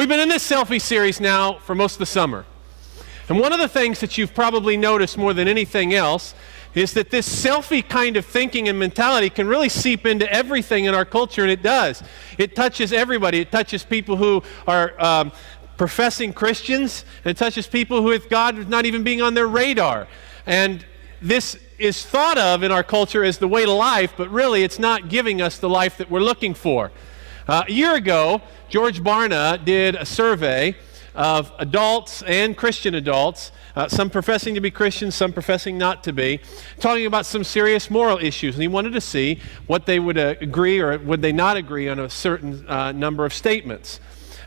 We've been in this selfie series now for most of the summer. And one of the things that you've probably noticed more than anything else is that this selfie kind of thinking and mentality can really seep into everything in our culture, and it does. It touches everybody. It touches people who are professing Christians, and it touches people who, with God, not even being on their radar. And this is thought of in our culture as the way to life, but really it's not giving us the life that we're looking for. A year ago, George Barna did a survey of adults and Christian adults, some professing to be Christians, some professing not to be, talking about some serious moral issues. And he wanted to see what they would agree or would they not agree on a certain number of statements.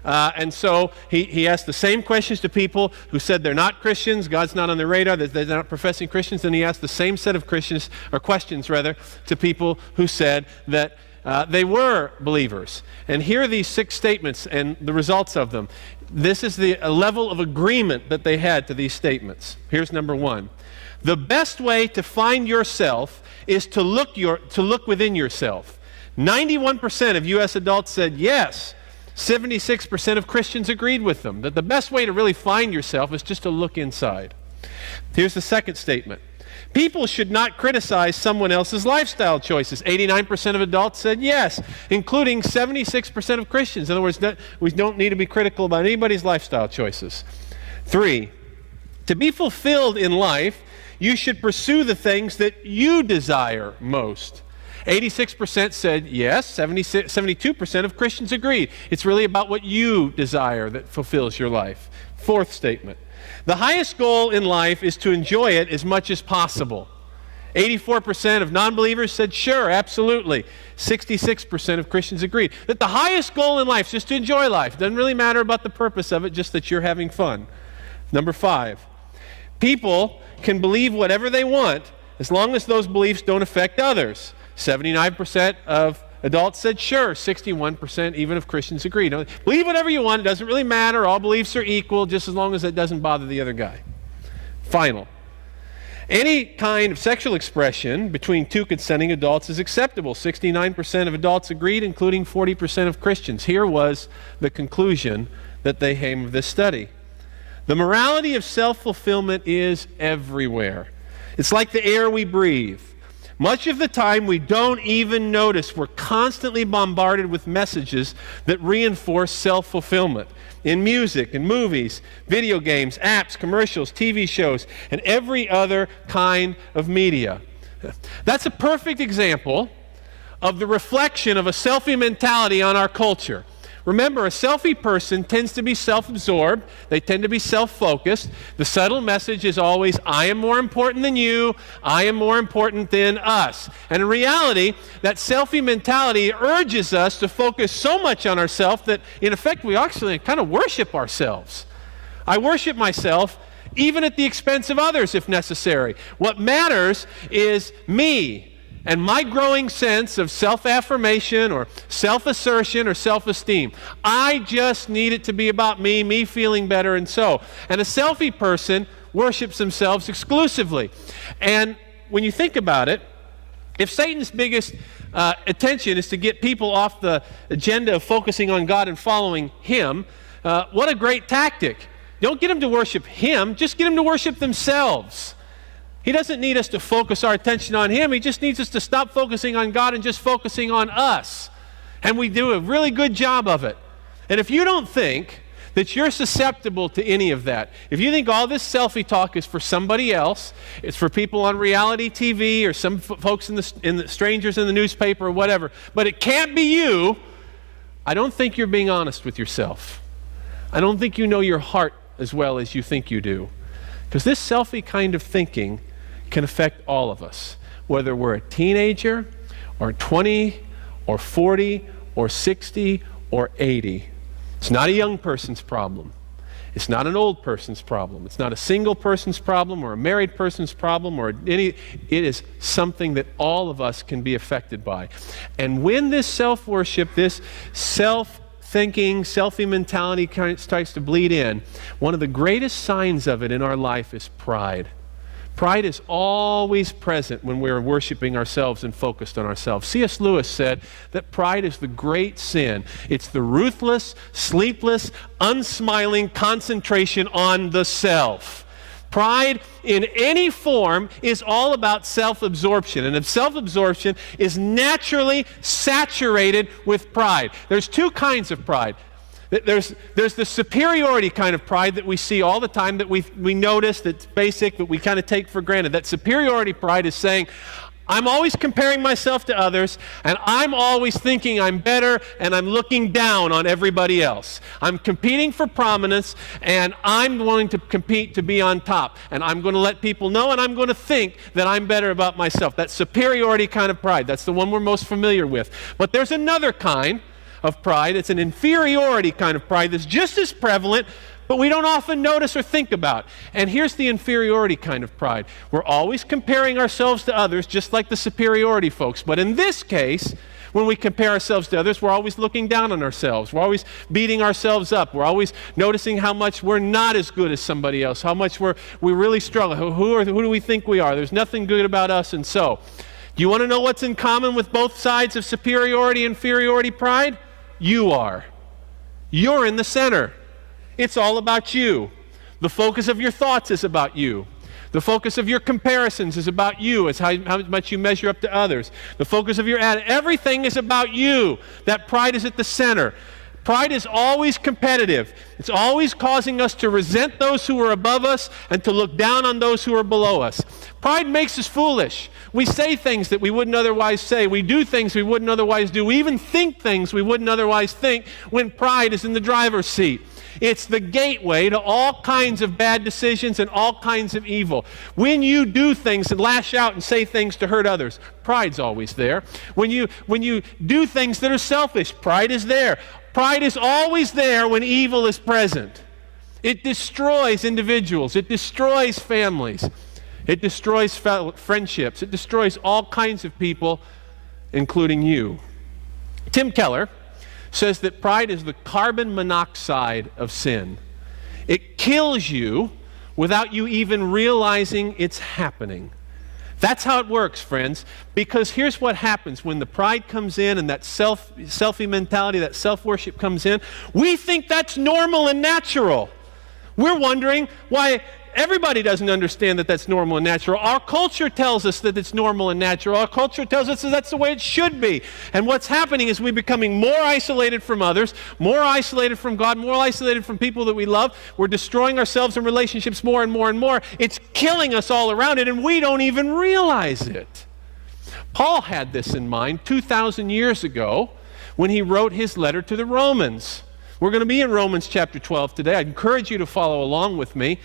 And so he asked the same questions to people who said they're not Christians, God's not on their radar, that they're not professing Christians, and he asked the same set of questions to people who said that they were believers. And here are these 6 statements and the results of them. This is the level of agreement that they had to these statements. Here's number 1. The best way to find yourself is to look within yourself. 91% of U.S. adults said yes. 76% of Christians agreed with them, that the best way to really find yourself is just to look inside. Here's the second statement. People should not criticize someone else's lifestyle choices. 89% of adults said yes, including 76% of Christians. In other words, we don't need to be critical about anybody's lifestyle choices. 3, to be fulfilled in life, you should pursue the things that you desire most. 86% said yes, 72% of Christians agreed. It's really about what you desire that fulfills your life. 4th statement. The highest goal in life is to enjoy it as much as possible. 84% of non-believers said sure, absolutely. 66% of Christians agreed that the highest goal in life is just to enjoy life. It doesn't really matter about the purpose of it, just that you're having fun. Number 5, people can believe whatever they want as long as those beliefs don't affect others. 79% of adults said sure, 61% even of Christians agreed. Now, believe whatever you want, it doesn't really matter, all beliefs are equal, just as long as it doesn't bother the other guy. Final. Any kind of sexual expression between 2 consenting adults is acceptable. 69% of adults agreed, including 40% of Christians. Here was the conclusion that they came of this study. The morality of self-fulfillment is everywhere. It's like the air we breathe. Much of the time, we don't even notice we're constantly bombarded with messages that reinforce self-fulfillment in music and movies, video games, apps, commercials, TV shows, and every other kind of media. That's a perfect example of the reflection of a selfie mentality on our culture. Remember, a selfie person tends to be self-absorbed. They tend to be self-focused. The subtle message is always, I am more important than you. I am more important than us. And in reality, that selfie mentality urges us to focus so much on ourselves that, in effect, we actually kind of worship ourselves. I worship myself even at the expense of others if necessary. What matters is me and my growing sense of self-affirmation or self-assertion or self-esteem. I just need it to be about me feeling better and so. And a selfie person worships themselves exclusively. And when you think about it, if Satan's biggest attention is to get people off the agenda of focusing on God and following Him, what a great tactic. Don't get them to worship Him, just get them to worship themselves. He doesn't need us to focus our attention on Him. He just needs us to stop focusing on God and just focusing on us. And we do a really good job of it. And if you don't think that you're susceptible to any of that, if you think all this selfie talk is for somebody else, it's for people on reality TV or some folks in the strangers in the newspaper or whatever, but it can't be you, I don't think you're being honest with yourself. I don't think you know your heart as well as you think you do. Because this selfie kind of thinking can affect all of us, whether we're a teenager or 20 or 40 or 60 or 80. It's not a young person's problem. It's not an old person's problem. It's not a single person's problem or a married person's problem it is something that all of us can be affected by. And when this self-worship, this self-thinking, selfie mentality starts to bleed in, one of the greatest signs of it in our life is pride. Pride is always present when we're worshiping ourselves and focused on ourselves. C.S. Lewis said that pride is the great sin. It's the ruthless, sleepless, unsmiling concentration on the self. Pride in any form is all about self-absorption, and if self-absorption is naturally saturated with pride. There's two kinds of pride. There's the superiority kind of pride that we see all the time, that we notice, that's basic, that we kind of take for granted. That superiority pride is saying, I'm always comparing myself to others, and I'm always thinking I'm better, and I'm looking down on everybody else. I'm competing for prominence, and I'm wanting to compete to be on top. And I'm going to let people know, and I'm going to think that I'm better about myself. That superiority kind of pride, that's the one we're most familiar with. But there's another kind of pride. It's an inferiority kind of pride that's just as prevalent, but we don't often notice or think about. And here's the inferiority kind of pride. We're always comparing ourselves to others, just like the superiority folks. But in this case, when we compare ourselves to others, we're always looking down on ourselves. We're always beating ourselves up. We're always noticing how much we're not as good as somebody else, how much we really struggle. Who do we think we are? There's nothing good about us. And so, do you want to know what's in common with both sides of superiority and inferiority pride? You are. You're in the center. It's all about you. The focus of your thoughts is about you. The focus of your comparisons is about you. It's how much you measure up to others. The focus of your attitude, everything is about you. That pride is at the center. Pride is always competitive. It's always causing us to resent those who are above us and to look down on those who are below us. Pride makes us foolish. We say things that we wouldn't otherwise say. We do things we wouldn't otherwise do. We even think things we wouldn't otherwise think when pride is in the driver's seat. It's the gateway to all kinds of bad decisions and all kinds of evil. When you do things and lash out and say things to hurt others, pride's always there. When you do things that are selfish, pride is there. Pride is always there when evil is present. It destroys individuals. It destroys families. It destroys friendships. It destroys all kinds of people, including you. Tim Keller says that pride is the carbon monoxide of sin. It kills you without you even realizing it's happening. That's how it works, friends, because here's what happens when the pride comes in and that selfie mentality, that self-worship comes in. We think that's normal and natural. We're wondering why everybody doesn't understand that that's normal and natural. Our culture tells us that it's normal and natural. Our culture tells us that that's the way it should be. And what's happening is we're becoming more isolated from others, more isolated from God, more isolated from people that we love. We're destroying ourselves in relationships more and more and more. It's killing us all around it, and we don't even realize it. Paul had this in mind 2,000 years ago when he wrote his letter to the Romans. We're going to be in Romans chapter 12 today. I encourage you to follow along with me.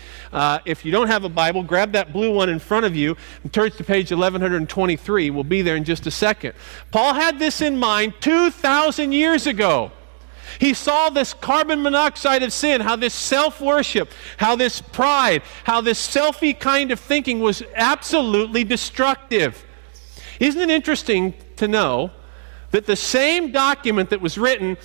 If you don't have a Bible, grab that blue one in front of you and turn to page 1123. We'll be there in just a second. Paul had this in mind 2,000 years ago. He saw this carbon monoxide of sin, how this self-worship, how this pride, how this selfie kind of thinking was absolutely destructive. Isn't it interesting to know that the same document that was written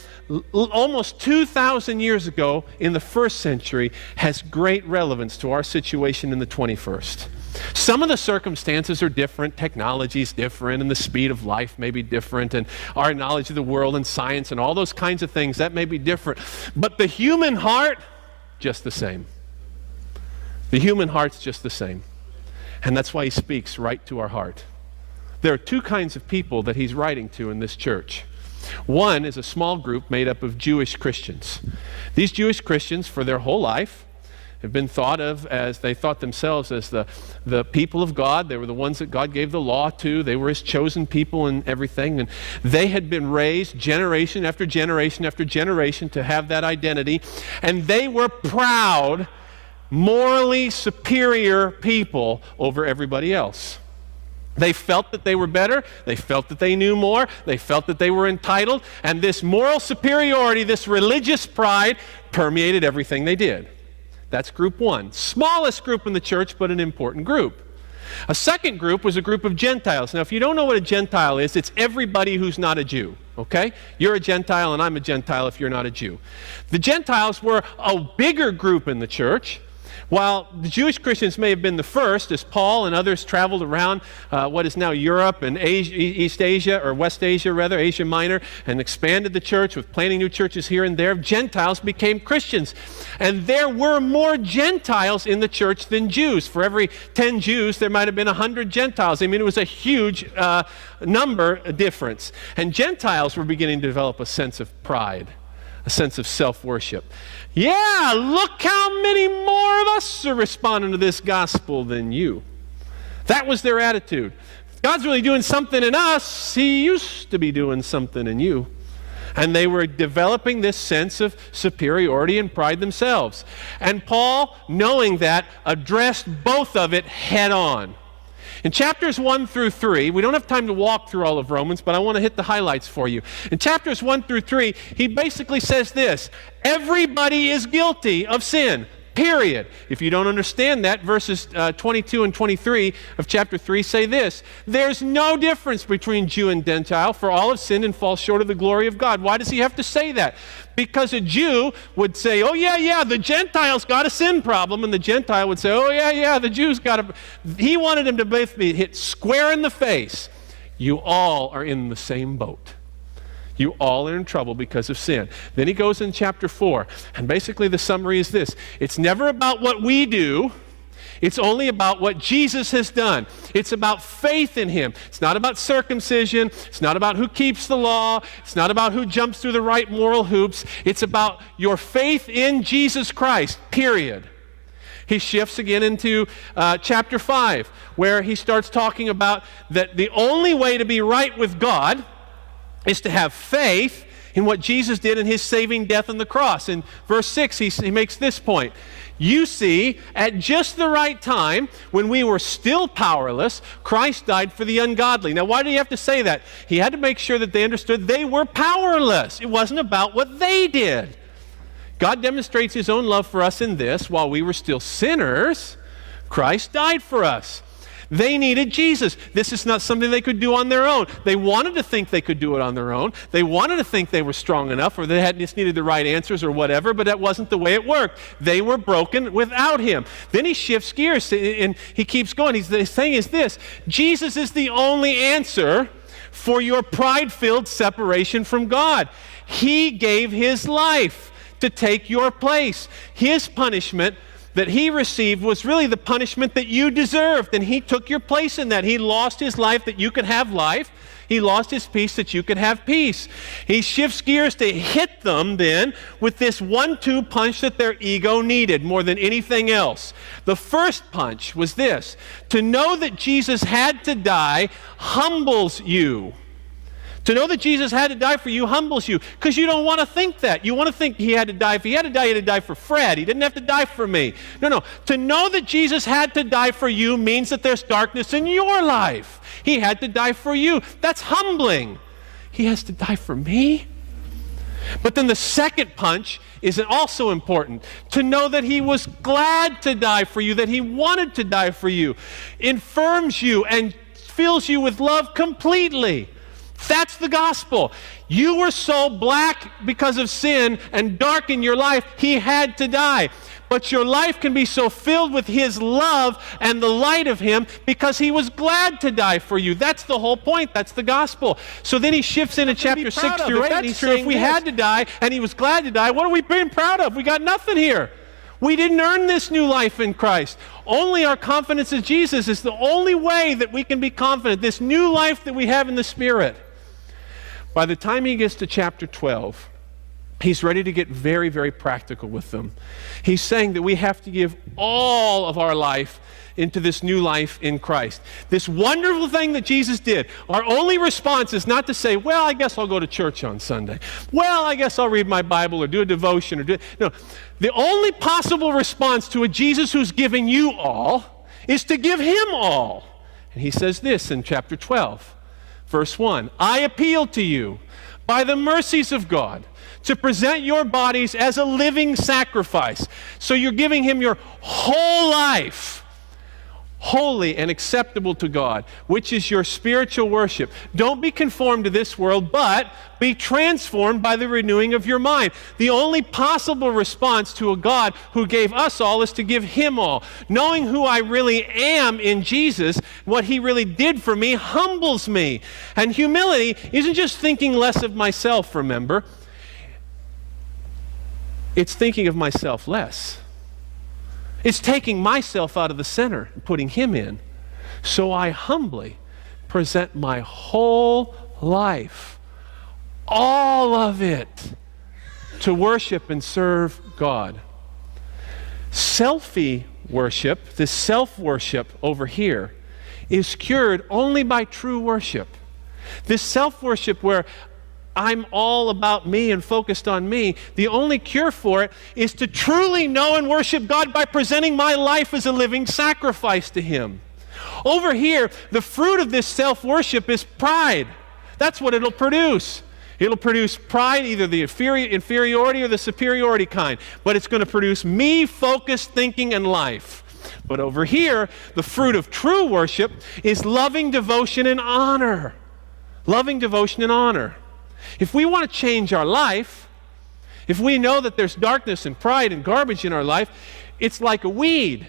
almost 2,000 years ago in the first century has great relevance to our situation in the 21st. Some of the circumstances are different, technology is different, and the speed of life may be different, and our knowledge of the world and science and all those kinds of things, that may be different. But the human heart, just the same. The human heart's just the same. And that's why he speaks right to our heart. There are two kinds of people that he's writing to in this church. One is a small group made up of Jewish Christians. These Jewish Christians, for their whole life, have been thought of as, they thought themselves as the people of God. They were the ones that God gave the law to. They were his chosen people and everything. And they had been raised generation after generation after generation to have that identity. And they were proud, morally superior people over everybody else. They felt that they were better. They felt that they knew more. They felt that they were entitled. And this moral superiority, this religious pride, permeated everything they did. That's group one. Smallest group in the church, but an important group. A second group was a group of Gentiles. Now, if you don't know what a Gentile is, it's everybody who's not a Jew, okay? You're a Gentile, and I'm a Gentile if you're not a Jew. The Gentiles were a bigger group in the church. While the Jewish Christians may have been the first, as Paul and others traveled around what is now Europe and East Asia, or West Asia rather, Asia Minor, and expanded the church with planting new churches here and there, Gentiles became Christians. And there were more Gentiles in the church than Jews. For every 10 Jews, there might have been 100 Gentiles. I mean, it was a huge number difference. And Gentiles were beginning to develop a sense of pride, a sense of self-worship. Yeah, look how many more of us are responding to this gospel than you. That was their attitude. God's really doing something in us. He used to be doing something in you. And they were developing this sense of superiority and pride themselves. And Paul, knowing that, addressed both of it head on. In chapters 1 through 3, we don't have time to walk through all of Romans, but I want to hit the highlights for you. In chapters 1 through 3, he basically says this: everybody is guilty of sin, period. If you don't understand that, verses 22 and 23 of chapter 3 say this: there's no difference between Jew and Gentile, for all have sinned and fall short of the glory of God. Why does he have to say that? Because a Jew would say, oh yeah, the Gentiles got a sin problem, and the Gentile would say, oh yeah, the Jews got a... He wanted them to both be hit square in the face. You all are in the same boat. You all are in trouble because of sin. Then he goes in chapter 4, and basically the summary is this: it's never about what we do. It's only about what Jesus has done. It's about faith in him. It's not about circumcision. It's not about who keeps the law. It's not about who jumps through the right moral hoops. It's about your faith in Jesus Christ, period. He shifts again into chapter 5, where he starts talking about that the only way to be right with God is to have faith in what Jesus did in his saving death on the cross. In verse 6, he makes this point: you see, at just the right time, when we were still powerless, Christ died for the ungodly. Now, why did he have to say that? He had to make sure that they understood they were powerless. It wasn't about what they did. God demonstrates his own love for us in this: while we were still sinners, Christ died for us. They needed Jesus. This is not something they could do on their own. They wanted to think they could do it on their own. They wanted to think they were strong enough, or they had just needed the right answers or whatever, but that wasn't the way it worked. They were broken without him. Then he shifts gears and he keeps going. His thing is this: Jesus is the only answer for your pride-filled separation from God. He gave his life to take your place. His punishment that he received was really the punishment that you deserved, and he took your place in that. He lost his life that you could have life. He lost his peace that you could have peace. He shifts gears to hit them then with this 1-2 punch that their ego needed more than anything else. The first punch was this: to know that Jesus had to die humbles you. To know that Jesus had to die for you humbles you, because you don't want to think that. You want to think he had to die. If he had to die, he had to die for Fred. He didn't have to die for me. No. To know that Jesus had to die for you means that there's darkness in your life. He had to die for you. That's humbling. He has to die for me? But then the second punch is also important. To know that he was glad to die for you, that he wanted to die for you, infirms you and fills you with love completely. That's the gospel. You were so black because of sin and dark in your life, he had to die. But your life can be so filled with his love and the light of him because he was glad to die for you. That's the whole point. That's the gospel. So then he shifts into chapter 6 through 8, and he's saying, if we had to die and he was glad to die, what are we being proud of? We got nothing here. We didn't earn this new life in Christ. Only our confidence in Jesus is the only way that we can be confident, this new life that we have in the Spirit. By the time he gets to chapter 12, he's ready to get very, very practical with them. He's saying that we have to give all of our life into this new life in Christ. This wonderful thing that Jesus did. Our only response is not to say, well, I guess I'll go to church on Sunday. Well, I guess I'll read my Bible or do a devotion or do... No. The only possible response to a Jesus who's giving you all is to give him all. And he says this in chapter 12. Verse 1, I appeal to you by the mercies of God to present your bodies as a living sacrifice. So you're giving him your whole life. holy and acceptable to God, which is your spiritual worship. Don't be conformed to this world, but be transformed by the renewing of your mind. The only possible response to a God who gave us all is to give him all. Knowing who I really am in Jesus, what he really did for me, humbles me. And humility isn't just thinking less of myself, remember. It's thinking of myself less. It's taking myself out of the center and putting him in. So I humbly present my whole life, all of it, to worship and serve God. Selfie worship, this self-worship over here, is cured only by true worship. This self-worship where I'm all about me and focused on me, the only cure for it is to truly know and worship God by presenting my life as a living sacrifice to him. Over here, the fruit of this self-worship is pride. That's what it'll produce. It'll produce pride, either the inferiority or the superiority kind. But it's going to produce me-focused thinking and life. But over here, the fruit of true worship is loving devotion and honor. Loving devotion and honor. If we want to change our life, if we know that there's darkness and pride and garbage in our life, it's like a weed.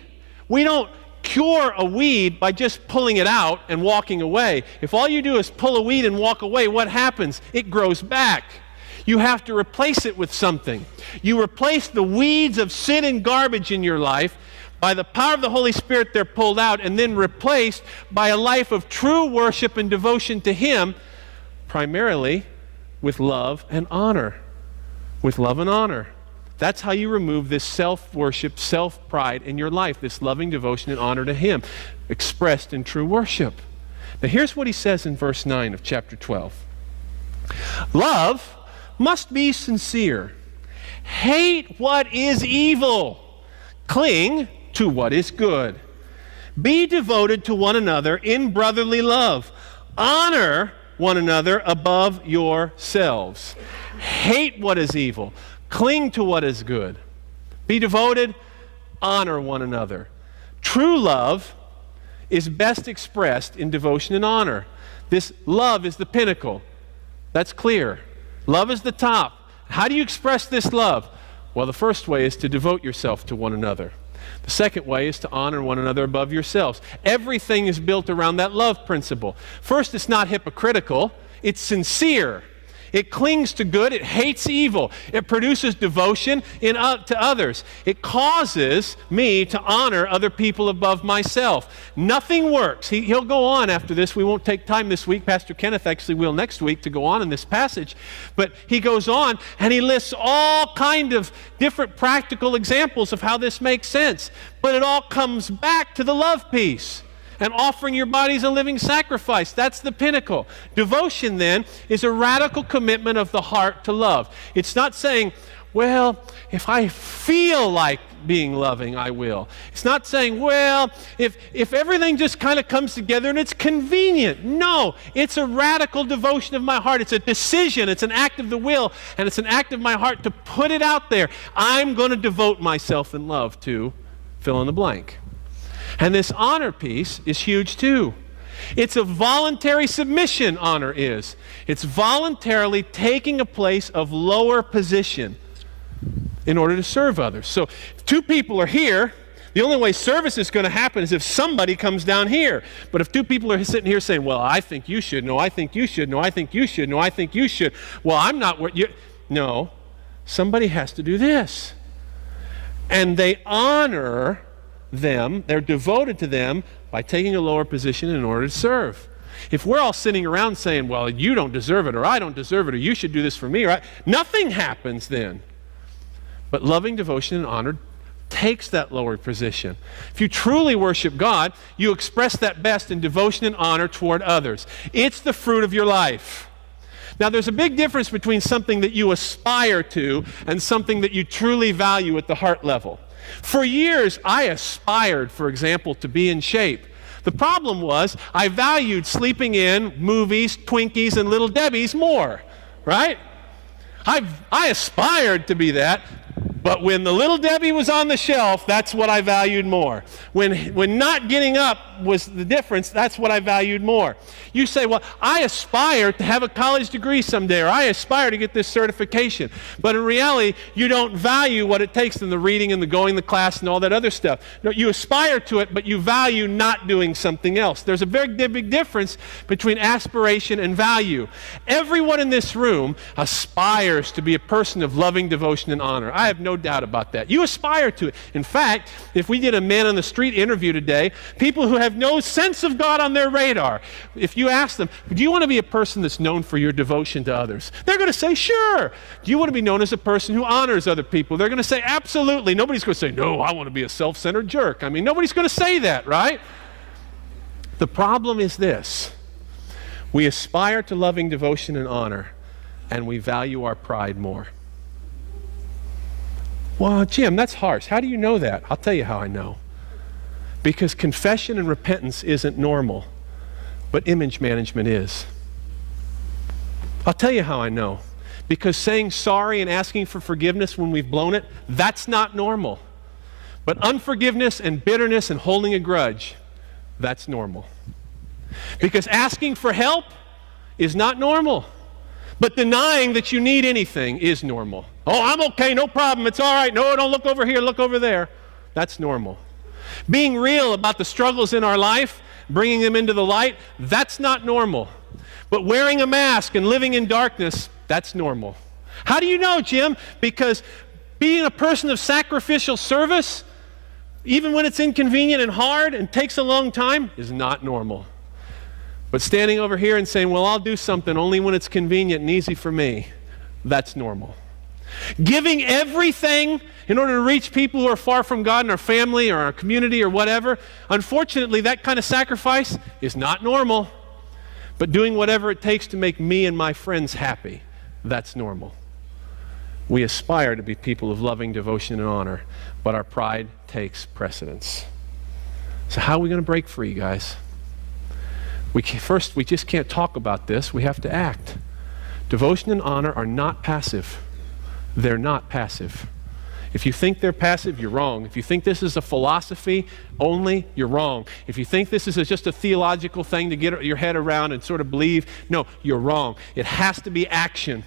We don't cure a weed by just pulling it out and walking away. If all you do is pull a weed and walk away, what happens? It grows back. You have to replace it with something. You replace the weeds of sin and garbage in your life. By the power of the Holy Spirit, they're pulled out and then replaced by a life of true worship and devotion to him, primarily with love and honor. With love and honor. That's how you remove this self-worship, self-pride in your life, this loving devotion and honor to him, expressed in true worship. Now here's what he says in verse 9 of chapter 12. Love must be sincere. Hate what is evil. Cling to what is good. Be devoted to one another in brotherly love. Honor one another above yourselves. Hate what is evil. Cling to what is good. Be devoted. Honor one another. True love is best expressed in devotion and honor. This love is the pinnacle. That's clear. Love is the top. How do you express this love? Well, the first way is to devote yourself to one another. The second way is to honor one another above yourselves. Everything is built around that love principle. First, it's not hypocritical. It's sincere. It clings to good. It hates evil. It produces devotion to others. It causes me to honor other people above myself. Nothing works. He'll go on after this. We won't take time this week. Pastor Kenneth actually will next week to go on in this passage. But he goes on and he lists all kind of different practical examples of how this makes sense. But it all comes back to the love piece. And offering your body as a living sacrifice. That's the pinnacle. Devotion, then, is a radical commitment of the heart to love. It's not saying, well, if I feel like being loving, I will. It's not saying, well, if everything just kind of comes together and it's convenient. No, it's a radical devotion of my heart. It's a decision. It's an act of the will. And it's an act of my heart to put it out there. I'm going to devote myself in love to fill in the blank. And this honor piece is huge too. It's a voluntary submission, honor is. It's voluntarily taking a place of lower position in order to serve others. So if two people are here, the only way service is going to happen is if somebody comes down here. But if two people are sitting here saying, well, I think you should, no, I think you should, no, I think you should, no, I think you should, well, I'm not what you... No, somebody has to do this. And they honor them, they're devoted to them by taking a lower position in order to serve. If we're all sitting around saying, well, you don't deserve it, or I don't deserve it, or you should do this for me, right? Nothing happens then. But loving devotion and honor takes that lower position. If you truly worship God, you express that best in devotion and honor toward others. It's the fruit of your life. Now, there's a big difference between something that you aspire to and something that you truly value at the heart level. For years, I aspired, for example, to be in shape. The problem was I valued sleeping in, movies, Twinkies, and Little Debbies more, right? I aspired to be that. But when the Little Debbie was on the shelf, that's what I valued more. When not getting up was the difference, that's what I valued more. You say, well, I aspire to have a college degree someday, or I aspire to get this certification. But in reality, you don't value what it takes in the reading and the going to class and all that other stuff. No, you aspire to it, but you value not doing something else. There's a very big difference between aspiration and value. Everyone in this room aspires to be a person of loving devotion and honor. I have no doubt about that. You aspire to it. In fact, if we did a man on the street interview today, people who have no sense of God on their radar, if you ask them, do you want to be a person that's known for your devotion to others? They're going to say, sure. Do you want to be known as a person who honors other people? They're going to say, absolutely. Nobody's going to say, no, I want to be a self-centered jerk. I mean, nobody's going to say that, right? The problem is this. We aspire to loving devotion and honor, and we value our pride more. Well, Jim, that's harsh. How do you know that? I'll tell you how I know. Because confession and repentance isn't normal, but image management is. I'll tell you how I know. Because saying sorry and asking for forgiveness when we've blown it, that's not normal. But unforgiveness and bitterness and holding a grudge, that's normal. Because asking for help is not normal. But denying that you need anything is normal. Oh, I'm okay, no problem, it's all right. No, don't look over here, look over there. That's normal. Being real about the struggles in our life, bringing them into the light, that's not normal. But wearing a mask and living in darkness, that's normal. How do you know, Jim? Because being a person of sacrificial service, even when it's inconvenient and hard and takes a long time, is not normal. But standing over here and saying, well, I'll do something only when it's convenient and easy for me, that's normal. Giving everything in order to reach people who are far from God in our family or our community or whatever, unfortunately, that kind of sacrifice is not normal. But doing whatever it takes to make me and my friends happy, that's normal. We aspire to be people of loving devotion and honor, but our pride takes precedence. So how are we going to break free, guys? First, we just can't talk about this. We have to act. Devotion and honor are not passive. They're not passive. If you think they're passive, you're wrong. If you think this is a philosophy only, you're wrong. If you think this is just a theological thing to get your head around and sort of believe, no, you're wrong. It has to be action.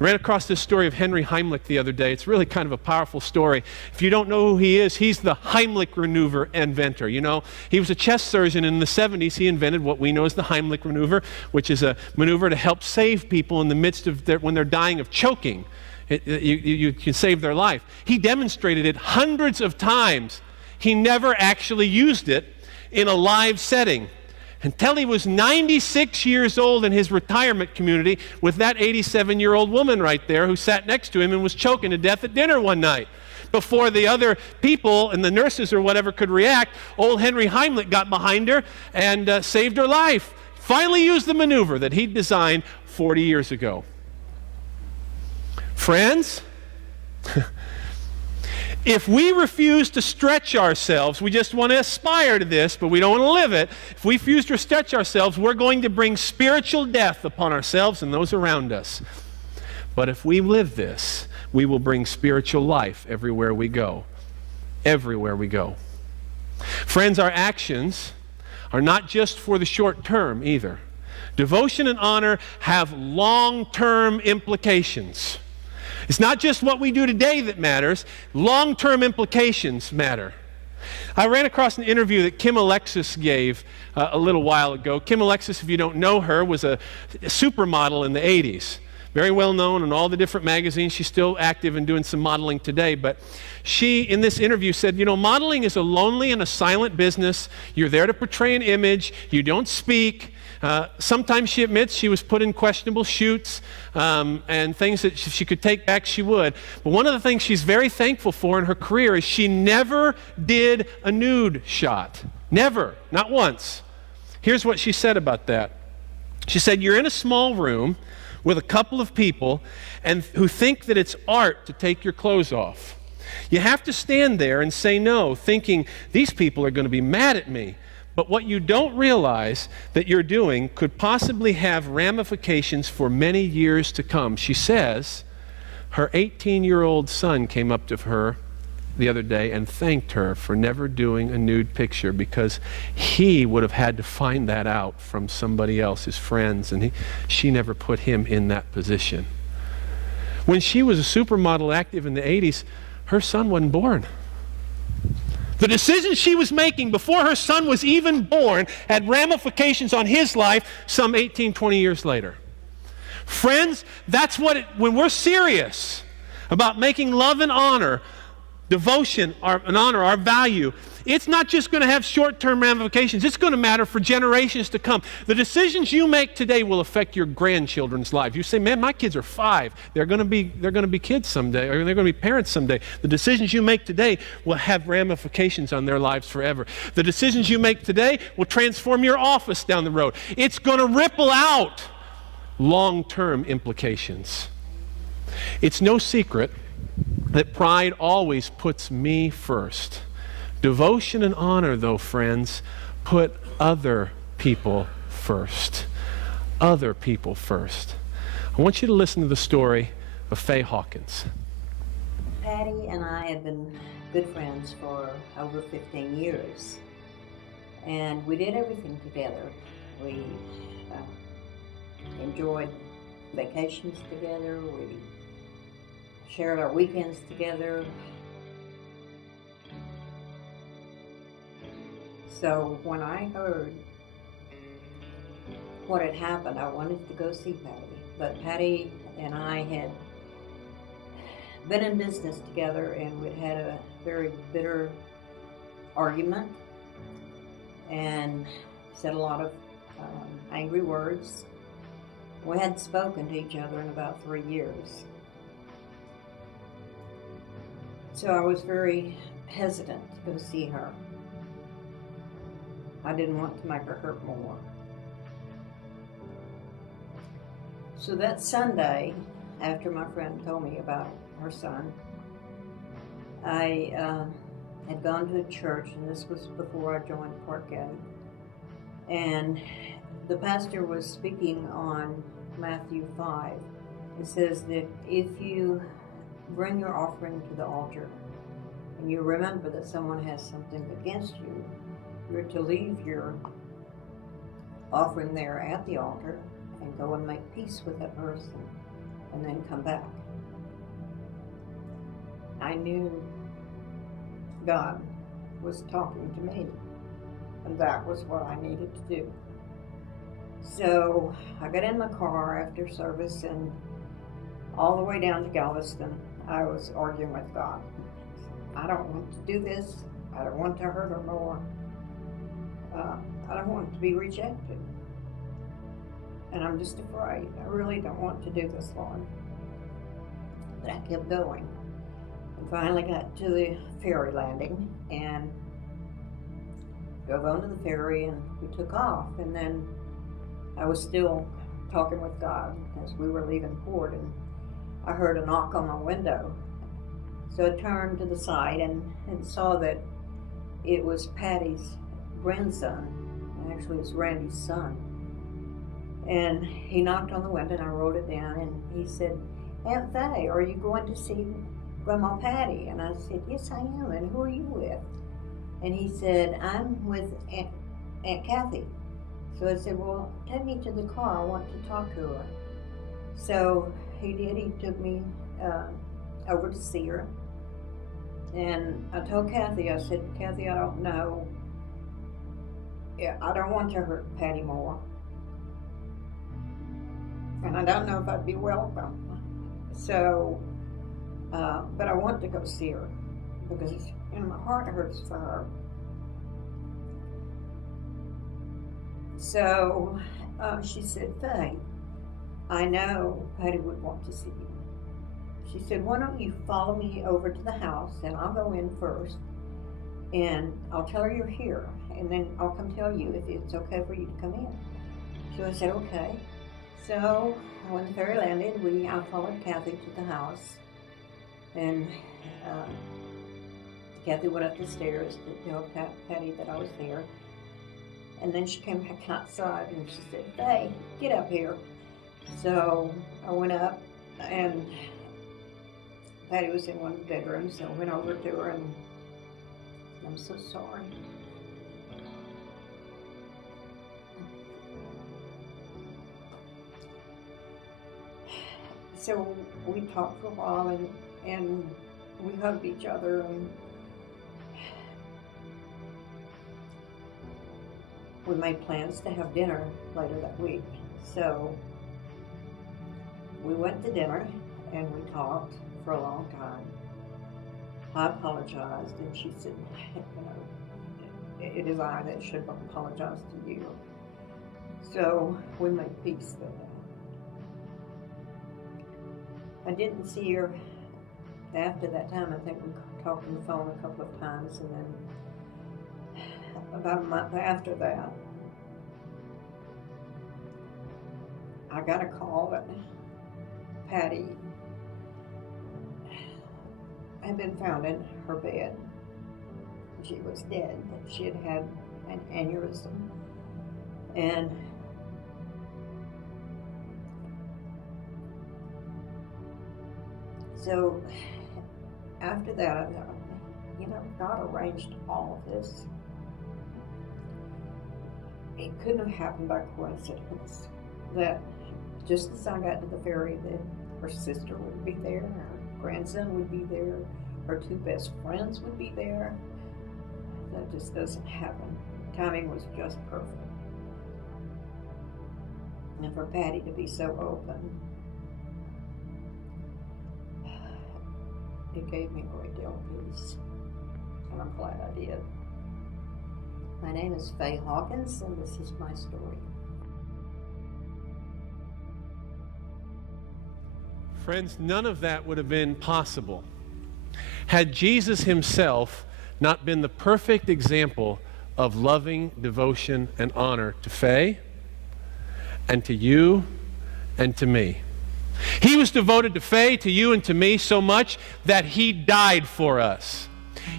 I ran across this story of Henry Heimlich the other day. It's really kind of a powerful story. If you don't know who he is, he's the Heimlich maneuver inventor. You know, he was a chest surgeon in the 70s. He invented what we know as the Heimlich maneuver, which is a maneuver to help save people in the midst of when they're dying of choking. You can save their life. He demonstrated it hundreds of times. He never actually used it in a live setting until he was 96 years old in his retirement community with that 87-year-old woman right there who sat next to him and was choking to death at dinner one night. Before the other people and the nurses or whatever could react, old Henry Heimlich got behind her and saved her life. Finally used the maneuver that he'd designed 40 years ago. Friends, if we refuse to stretch ourselves, we just want to aspire to this, but we don't want to live it. If we refuse to stretch ourselves, we're going to bring spiritual death upon ourselves and those around us. But if we live this, we will bring spiritual life everywhere we go. Everywhere we go. Friends, our actions are not just for the short term either. Devotion and honor have long-term implications. It's not just what we do today that matters. Long-term implications matter. I ran across an interview that Kim Alexis gave a little while ago. Kim Alexis, if you don't know her, was a supermodel in the 80s. Very well known in all the different magazines. She's still active and doing some modeling today. But she, in this interview, said, you know, modeling is a lonely and a silent business. You're there to portray an image. You don't speak. Sometimes she admits she was put in questionable shoots and things that if she could take back, she would. But one of the things she's very thankful for in her career is she never did a nude shot. Never. Not once. Here's what she said about that. She said, you're in a small room with a couple of people and who think that it's art to take your clothes off. You have to stand there and say no, thinking these people are going to be mad at me. But what you don't realize that you're doing could possibly have ramifications for many years to come. She says Her 18-year-old son came up to her the other day and thanked her for never doing a nude picture, because he would have had to find that out from somebody else, his friends, and she never put him in that position. When she was a supermodel active in the 80s, her son wasn't born. The decision she was making before her son was even born had ramifications on his life some 18, 20 years later. Friends, that's when we're serious about making love and honor, devotion and honor our value, it's not just going to have short-term ramifications. It's going to matter for generations to come. The decisions you make today will affect your grandchildren's lives. You say, man, my kids are 5. They're going to be kids someday, or they're going to be parents someday. The decisions you make today will have ramifications on their lives forever. The decisions you make today will transform your office down the road. It's going to ripple out long-term implications. It's no secret that pride always puts me first. Devotion and honor, though, friends, put other people first. Other people first. I want you to listen to the story of Faye Hawkins. Patty and I have been good friends for over 15 years. And we did everything together. We enjoyed vacations together. We shared our weekends together. So when I heard what had happened, I wanted to go see Patty. But Patty and I had been in business together, and we'd had a very bitter argument and said a lot of angry words. We hadn't spoken to each other in about 3 years. So I was very hesitant to go see her. I didn't want to make her hurt more. So that Sunday, after my friend told me about her son, I had gone to a church, and this was before I joined Parkgate, and the pastor was speaking on Matthew 5. It says that if you bring your offering to the altar and you remember that someone has something against you, you're to leave your offering there at the altar and go and make peace with that person and then come back. I knew God was talking to me, and that was what I needed to do. So I got in my car after service, and all the way down to Galveston, I was arguing with God. I don't want to do this. I don't want to hurt her more. I don't want to be rejected. And I'm just afraid. I really don't want to do this, Lord. But I kept going. And finally got to the ferry landing and drove onto the ferry, and we took off. And then I was still talking with God as we were leaving port, and I heard a knock on my window. So I turned to the side and saw that it was Patty's grandson. Actually, it's Randy's son. And he knocked on the window, and I rolled it down, and he said, "Aunt Faye, are you going to see Grandma Patty?" And I said, "Yes, I am. And who are you with?" And he said, "I'm with Aunt Kathy." So I said, "Well, take me to the car. I want to talk to her." So he did. He took me over to see her. And I told Kathy, I said, "Kathy, I don't know. I don't want to hurt Patty more. And I don't know if I'd be welcome. So, but I want to go see her because my heart hurts for her." So she said, "Faye, I know Patty would want to see you." She said, "Why don't you follow me over to the house, and I'll go in first, and I'll tell her you're here, and then I'll come tell you if it's okay for you to come in." So I said, "Okay." So when the ferry landed, I followed Kathy to the house, and Kathy went up the stairs to tell Patty that I was there. And then she came back outside, and she said, "Faye, get up here." So I went up, and Patty was in one of the bedrooms, so I went over to her and I'm so sorry. So we talked for a while and we hugged each other and we made plans to have dinner later that week. So we went to dinner and we talked for a long time. I apologized and she said, it is I that should apologize to you. So we made peace then. I didn't see her after that time. I think we talked on the phone a couple of times, and then about a month after that, I got a call that Patty had been found in her bed. She was dead. She had had an aneurysm. And so after that, God arranged all of this. It couldn't have happened by coincidence. That just as I got to the ferry, that her sister would be there, her grandson would be there, her two best friends would be there. That just doesn't happen. Timing was just perfect. And for Patty to be so open, it gave me a great deal of peace, and I'm glad I did. My name is Faye Hawkins, and this is my story. Friends, none of that would have been possible had Jesus himself not been the perfect example of loving devotion and honor to Faye and to you and to me. He was devoted to Faye, to you, and to me so much that he died for us.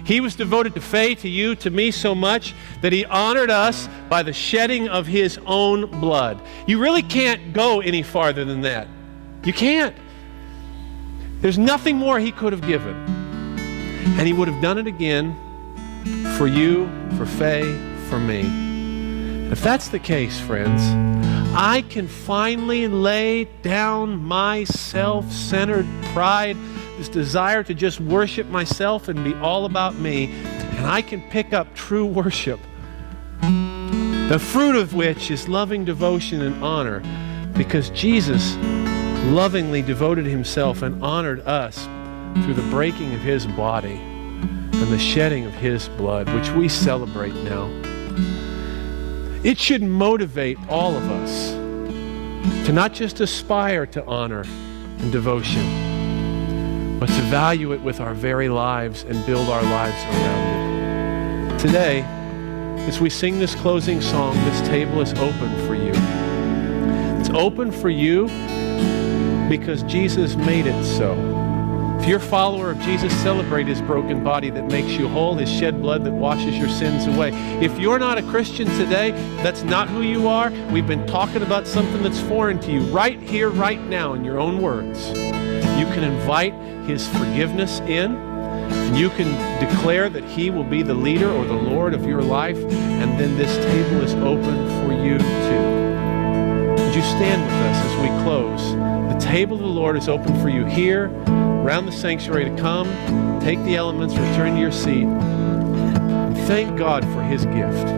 He was devoted to Faye, to you, to me so much that he honored us by the shedding of his own blood. You really can't go any farther than that. You can't. There's nothing more he could have given. And he would have done it again for you, for Faye, for me. If that's the case, friends, I can finally lay down my self-centered pride, this desire to just worship myself and be all about me, and I can pick up true worship, the fruit of which is loving devotion and honor, because Jesus lovingly devoted himself and honored us through the breaking of his body and the shedding of his blood, which we celebrate now. It should motivate all of us to not just aspire to honor and devotion, but to value it with our very lives and build our lives around it. Today, as we sing this closing song, this table is open for you. It's open for you because Jesus made it so. If you're a follower of Jesus, celebrate his broken body that makes you whole, his shed blood that washes your sins away. If you're not a Christian today, that's not who you are. We've been talking about something that's foreign to you right here, right now, in your own words. You can invite his forgiveness in, and you can declare that he will be the leader or the Lord of your life, and then this table is open for you too. Would you stand with us as we close? The table of the Lord is open for you here, around the sanctuary, to come, take the elements, return to your seat, and thank God for his gift.